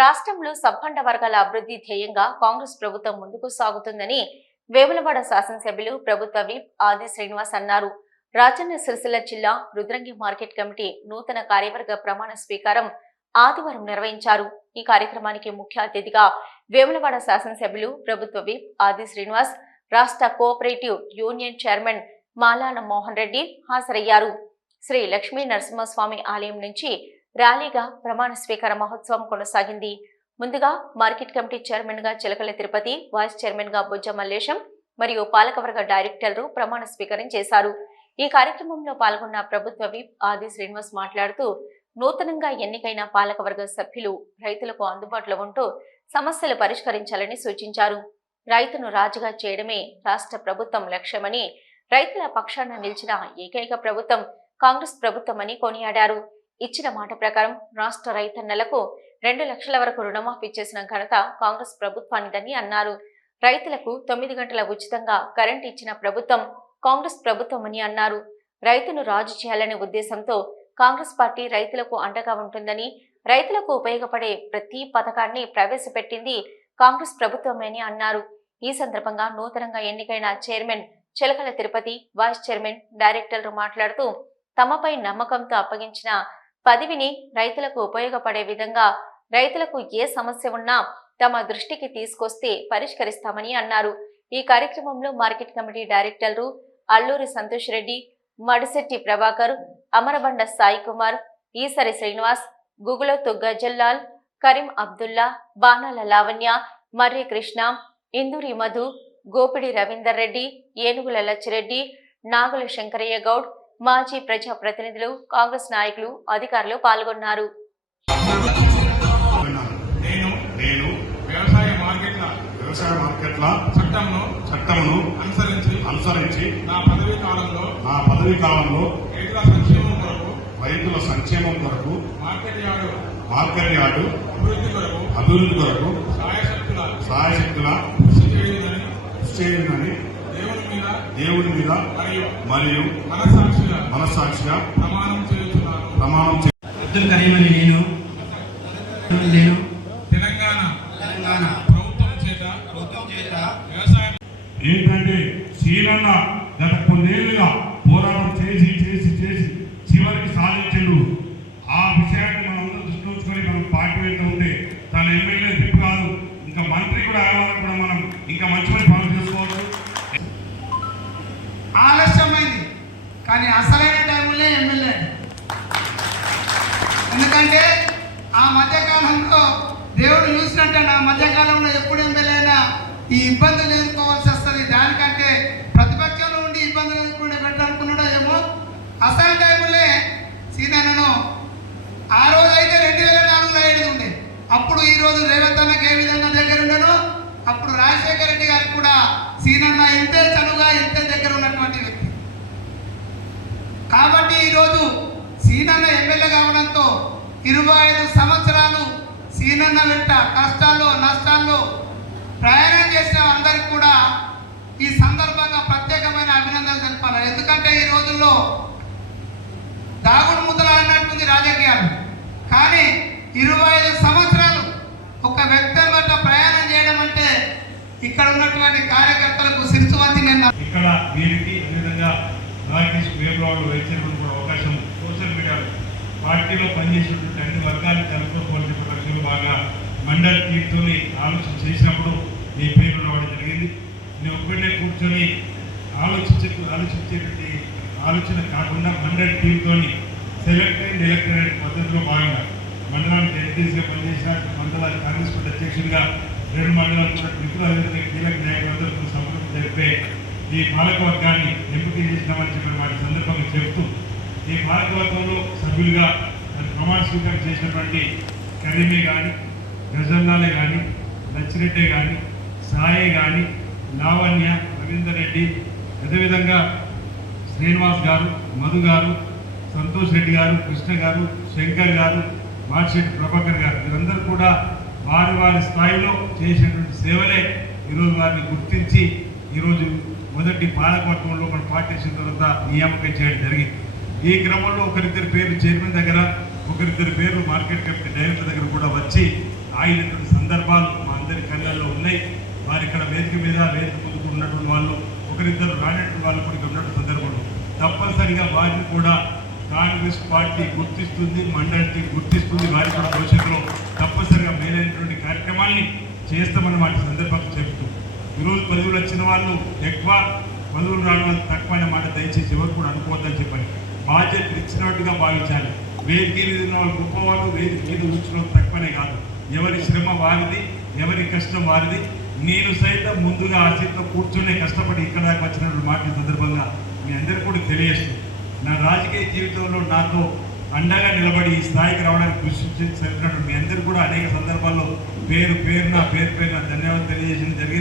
రాష్ట్రంలో సబ్బండ వర్గాల అభివృద్ధి ధ్యేయంగా కాంగ్రెస్ ప్రభుత్వం ముందుకు సాగుతుందని వేములవాడ శాసనసభ్యులు ప్రభుత్వ విప్ ఆది శ్రీనివాస్ అన్నారు. రాజన్న సిరిసిల్ల జిల్లా రుద్రంగి మార్కెట్ కమిటీ నూతన కార్యవర్గ ప్రమాణ స్వీకారం ఆదివారం నిర్వహించారు. ఈ కార్యక్రమానికి ముఖ్య అతిథిగా వేములవాడ శాసనసభ్యులు ప్రభుత్వ విప్ ఆది శ్రీనివాస్, రాష్ట్ర cooperative union chairman Malana Mohan Reddy హాజరయ్యారు. శ్రీ లక్ష్మీ నరసింహస్వామి ఆలయం నుంచి ర్యాలీగా ప్రమాణ స్వీకార మహోత్సవం కొనసాగింది. ముందుగా మార్కెట్ కమిటీ చైర్మన్ గా చిలకల తిరుపతి, వైస్ చైర్మన్ గా బొజ్జ మల్లేశం మరియు పాలకవర్గ డైరెక్టర్లు ప్రమాణ స్వీకారం చేశారు. ఈ కార్యక్రమంలో పాల్గొన్న ప్రభుత్వ విప్ ఆది శ్రీనివాస్ మాట్లాడుతూ, నూతనంగా ఎన్నికైన పాలకవర్గ సభ్యులు రైతులకు అందుబాటులో ఉంటూ సమస్యలు పరిష్కరించాలని సూచించారు. రైతును రాజుగా చేయడమే రాష్ట్ర ప్రభుత్వం లక్ష్యమని, రైతుల పక్షాన నిలిచిన ఏకైక ప్రభుత్వం కాంగ్రెస్ ప్రభుత్వమని కొనియాడారు. ఇచ్చిన మాట ప్రకారం రాష్ట్ర రైతన్నలకు 2 లక్షల వరకు రుణమాఫీ చేసిన ఘనత కాంగ్రెస్ ప్రభుత్వానిదని అన్నారు. రైతులకు 9 గంటల ఉచితంగా కరెంట్ ఇచ్చిన ప్రభుత్వం కాంగ్రెస్ ప్రభుత్వమని అన్నారు. రైతును రాజు చేయాలనే ఉద్దేశంతో కాంగ్రెస్ పార్టీ రైతులకు అండగా ఉంటుందని, రైతులకు ఉపయోగపడే ప్రతి పథకాన్ని ప్రవేశపెట్టింది కాంగ్రెస్ ప్రభుత్వమని అన్నారు. ఈ సందర్భంగా నూతనంగా ఎన్నికైన చైర్మన్ చిలకల తిరుపతి, వైస్ చైర్మన్, డైరెక్టర్లు మాట్లాడుతూ, తమపై నమ్మకంతో అప్పగించిన పదవిని రైతులకు ఉపయోగపడే విధంగా, రైతులకు ఏ సమస్య ఉన్నా తమ దృష్టికి తీసుకొస్తే పరిష్కరిస్తామని అన్నారు. ఈ కార్యక్రమంలో మార్కెట్ కమిటీ డైరెక్టర్లు అల్లూరి సంతోష్ రెడ్డి, మడిశెట్టి ప్రభాకర్, అమరబండ సాయి కుమార్, ఈసరి శ్రీనివాస్, గుగులతు గజల్లాల్, కరీం అబ్దుల్లా, బాణాల లావణ్య, మర్రి కృష్ణ, ఇందూరి మధు, గోపిడి రవీందర్ రెడ్డి, ఏనుగుల లచ్చిరెడ్డి, నాగుల శంకరయ్య గౌడ్, మాజీ ప్రజా ప్రతినిధులు, కాంగ్రెస్ నాయకులు, అధికారులు పాల్గొన్నారు. వ్యవసాయ మార్కెట్ల చట్టమును అనుసరించి నా పదవీ కాలంలో రైతుల సంక్షేమం కొరకు మార్కెట్ యార్డు అభివృద్ధి కొరకు సాయశక్తుల కృషి చేయునని దేవుడి మీద మరియు మనస్సాక్షిగా ప్రమాణం అబ్దుల్ కరీం అని నేను తెలంగాణ ప్రభుత్వం చేత వ్యవసాయం ఏంటంటే సీనన్న గత కొన్నేళ్లుగా పోరాటం చేసి చివరికి సాధించిండు. ఆ విషయాన్ని మనం అందరూ దృష్టి ఉంచుకొని మనం పార్టీ వెళ్తూ ఉంటే తన ఎమ్మెల్యే దిప్పు కాదు, ఇంకా మంత్రి కూడా అయ్యేవాళ్ళకి కూడా మనం ఇంకా మంచి పనులు చేసుకోవచ్చు. ఆలస్యమైంది కానీ అసలైన టైంలో ఎమ్మెల్యే. ఎందుకంటే ఆ మధ్యకాలంలో దేవుడు చూసినట్టే నా మధ్యకాలంలో ఎప్పుడు ఎమ్మెల్యే అయినా ఈ ఇబ్బందులు ఎదుర్కోవాల్సి వస్తుంది. దానికంటే ప్రతిపక్షంలో ఉండి ఇబ్బందులు ఎదుర్కొనే పెట్టాలనుకున్నాడో ఏమో. అసలు టైంలో సీనన్నను ఆ రోజు అయితే 2004లో ఏడు ఉండే. అప్పుడు ఈ రోజు రేవంత్ అన్నకి ఏ విధంగా దగ్గర ఉండను, అప్పుడు రాజశేఖర రెడ్డి గారికి కూడా సీనన్న ఇంతే చనువుగా ఇంతే దగ్గర ఉన్నటువంటి వ్యక్తి. కాబట్టి ఈరోజు సీనన్న ఎమ్మెల్యే కావడంతో 25 సంవత్సరాలు సీనన్న వెంట కష్టాల్లో నష్టాల్లో ప్రయాణం చేసిన అందరికి కూడా ఈ సందర్భంగా ప్రత్యేకమైన అభినందనలు తెలపాలి. ఎందుకంటే ఈ రోజుల్లో దాగుడు ముద్దలు అన్నట్టుంది రాజకీయాలు. కానీ 25 సంవత్సరాలు ఒక వ్యక్తి వెంట ప్రయాణం చేయడం అంటే ఇక్కడ ఉన్నటువంటి కార్యకర్తలకు శిరసువంతి. ఇక్కడ వీరికి అదేవిధంగా కూడా అవకాశం సోషల్ మీడియా పార్టీలో పనిచేసినటువంటి అన్ని వర్గాలు కలుపుకోవాలని పక్షులు బాగా మండలి తీరుతో ఆలోచన చేసినప్పుడు నీ పేరు రావడం జరిగింది. నేను ఒక్కడే కూర్చొని ఆలోచించేటువంటి ఆలోచన కాకుండా మండలి టీంతో సెలెక్ట్ అండ్ ఎలక్టెడ్ పద్ధతిలో భాగంగా మండలానికి ఎంపీసీగా పనిచేసిన మండల కాంగ్రెస్ పార్టీ అధ్యక్షుడిగా 2 మండలాలు కూడా మిత్రులు కీలక నాయకులందరితో సమర్థం జరిపే ఈ పాలకవర్గాన్ని ఎంపిక చేసినామని చెప్పిన వాటి సందర్భంగా చెబుతూ, ఈ పాలకవర్గంలో సభ్యులుగా ప్రమాణ స్వీకారం చేసినటువంటి కరీమే కానీ, గజల్లాలే కానీ, లచ్చిరెడ్డే కానీ, సాయే కానీ, లావణ్య, రవీందర్ రెడ్డి, అదేవిధంగా శ్రీనివాస్ గారు, మధు గారు, సంతోష్ రెడ్డి గారు, కృష్ణ గారు, శంకర్ గారు, మార్షెట్టి ప్రభాకర్ గారు, వీరందరూ కూడా వారి స్థాయిలో చేసినటువంటి సేవలే ఈరోజు వారిని గుర్తించి ఈరోజు మొదటి పాలకవర్గంలో మనం పార్టీ చేసిన తర్వాత నియామకం చేయడం జరిగింది. ఈ క్రమంలో ఒకరిద్దరి పేరు చైర్మన్ దగ్గర, ఒకరిద్దరి పేరు మార్కెట్ కమిటీ డైరెక్టర్ దగ్గర కూడా వచ్చి ఆగినటువంటి సందర్భాలు మా అందరి కళ్ళల్లో ఉన్నాయి. వారు ఇక్కడ వేదిక ముందుకు ఉన్నటువంటి వాళ్ళు ఒకరిద్దరు రానటువంటి వాళ్ళు కూడా ఇక్కడ ఉన్నటువంటి సందర్భంలో తప్పనిసరిగా వారిని కూడా కాంగ్రెస్ పార్టీ గుర్తిస్తుంది, మండలి గుర్తిస్తుంది. వారి కూడా భవిష్యత్తులో తప్పనిసరిగా మేలైనటువంటి కార్యక్రమాల్ని చేస్తామని వాటి సందర్భంగా చెబుతూ ఈరోజు పదవులు వచ్చిన వాళ్ళు ఎక్కువ, పదవులు రావడం తక్కువ అనే మాట దయచేసి ఎవరు కూడా అనుకోవద్దని చెప్పని బాధ్యత ఇచ్చినట్టుగా భావించాలి. వేదిక మీద ఉన్న వాళ్ళు గొప్పవాళ్ళు, వేదిక మీద ఉంచడం తక్కువనే కాదు. ఎవరి శ్రమ వారిది, ఎవరి కష్టం వారిది. నేను సైతం ముందుగా ఆ సీట్లో కూర్చొని కష్టపడి ఇక్కడ దాకా వచ్చినటువంటి మాట సందర్భంగా మీ అందరికీ కూడా తెలియజేస్తుంది. నా రాజకీయ జీవితంలో నాతో అండగా నిలబడి ఈ స్థాయికి రావడానికి కృషి చేసినటువంటి మీ అందరికీ కూడా అనేక సందర్భాల్లో పేరు పేరున ధన్యవాదాలు తెలియజేయడం జరిగింది.